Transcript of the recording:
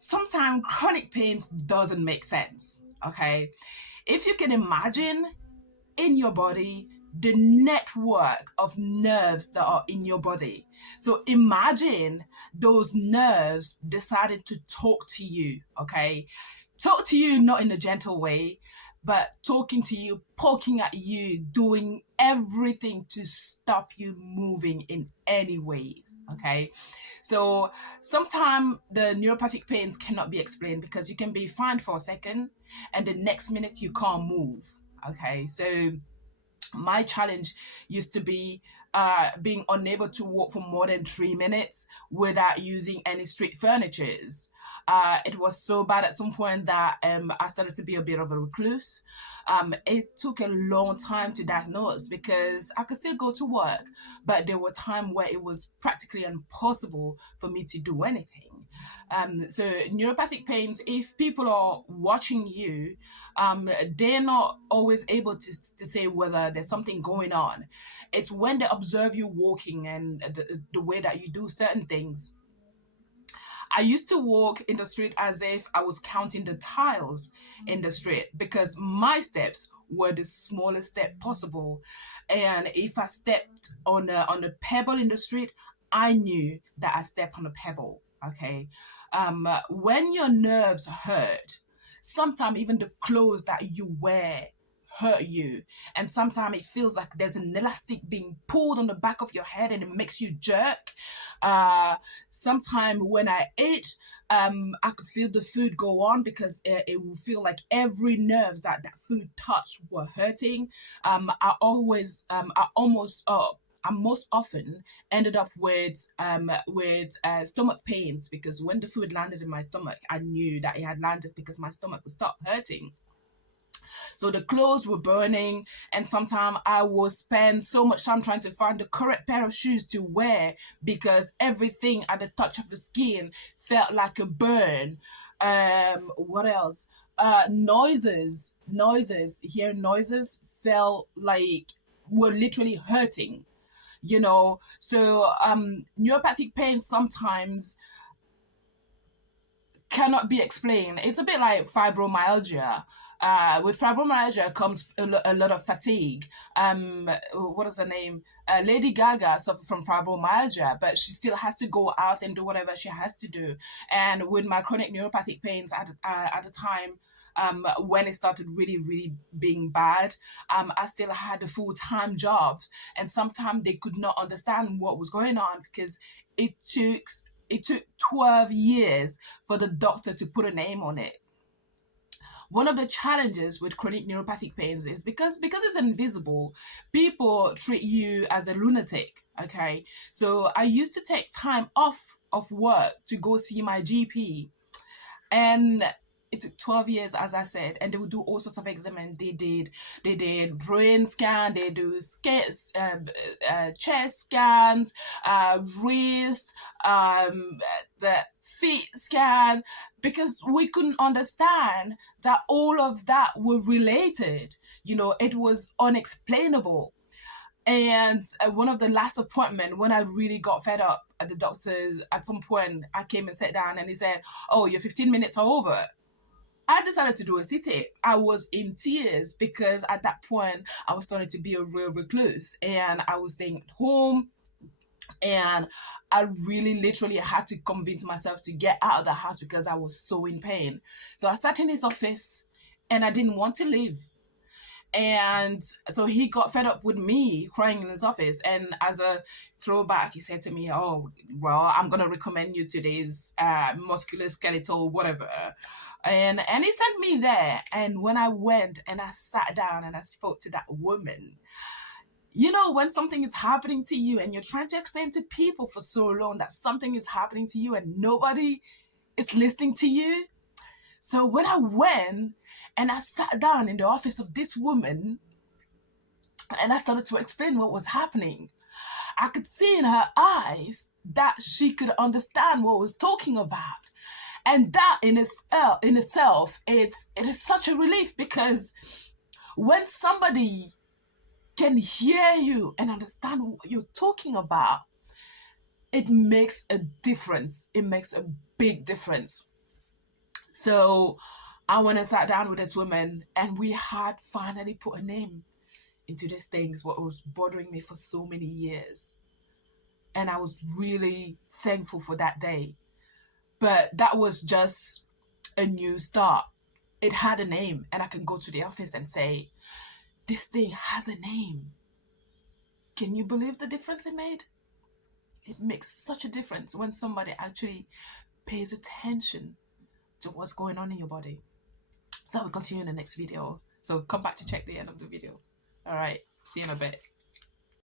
sometimes chronic pains doesn't make sense. Okay, if you can imagine in your body the network of nerves that are in your body. So imagine those nerves decided to talk to you, okay? Talk to you not in a gentle way, but talking to you, poking at you, doing everything to stop you moving in any ways, okay? So sometimes the neuropathic pains cannot be explained because you can be fine for a second and the next minute you can't move, okay? So my challenge used to be being unable to walk for more than 3 minutes without using any street furnitures. It was so bad at some point that I started to be a bit of a recluse. It took a long time to diagnose because I could still go to work, but there were times where it was practically impossible for me to do anything. So neuropathic pains, if people are watching you, they're not always able to say whether there's something going on. It's when they observe you walking and the way that you do certain things. I used to walk in the street as if I was counting the tiles in the street because my steps were the smallest step possible. And if I stepped on a pebble in the street, I knew that I stepped on a pebble. Okay. When your nerves hurt, sometimes even the clothes that you wear hurt you, and sometimes it feels like there's an elastic being pulled on the back of your head and it makes you jerk. Sometimes when I ate, I could feel the food go on because it will feel like every nerves that food touched were hurting. I most often ended up with stomach pains because when the food landed in my stomach, I knew that it had landed because my stomach would stop hurting. So the clothes were burning, and sometimes I would spend so much time trying to find the correct pair of shoes to wear because everything at the touch of the skin felt like a burn. What else? Hearing noises felt like were literally hurting. So neuropathic pain sometimes cannot be explained. It's a bit like fibromyalgia. With fibromyalgia comes a lot of fatigue. What is her name? Lady Gaga suffered from fibromyalgia, but she still has to go out and do whatever she has to do. And with my chronic neuropathic pains at the time, when it started really, really being bad, I still had a full time job, and sometimes they could not understand what was going on because it took it took 12 years for the doctor to put a name on it. One of the challenges with chronic neuropathic pains is because it's invisible, people treat you as a lunatic. Okay, so I used to take time off of work to go see my GP, and it took 12 years, as I said, and they would do all sorts of exams. They did brain scan, they do chest scans, wrist, the feet scan, because we couldn't understand that all of that were related. It was unexplainable. And one of the last appointment, when I really got fed up at the doctor's, at some point I came and sat down and he said, "Oh, your 15 minutes are over." I decided to do a city. I was in tears because at that point I was starting to be a real recluse and I was staying at home, and I really literally had to convince myself to get out of the house because I was so in pain. So I sat in his office and I didn't want to leave. And so he got fed up with me crying in his office. And as a throwback, he said to me, "Oh, well, I'm going to recommend you to this musculoskeletal, whatever." And he sent me there. And when I went and I sat down and I spoke to that woman, when something is happening to you and you're trying to explain to people for so long that something is happening to you and nobody is listening to you. So when I went and I sat down in the office of this woman and I started to explain what was happening, I could see in her eyes that she could understand what I was talking about. And that in itself, it is such a relief, because when somebody can hear you and understand what you're talking about, it makes a difference. It makes a big difference. So I went and sat down with this woman, and we had finally put a name into these things, what was bothering me for so many years. And I was really thankful for that day. But that was just a new start. It had a name, and I can go to the office and say, this thing has a name. Can you believe the difference it made? It makes such a difference when somebody actually pays attention to what's going on in your body. So we'll continue in the next video. So come back to check the end of the video. All right, see you in a bit.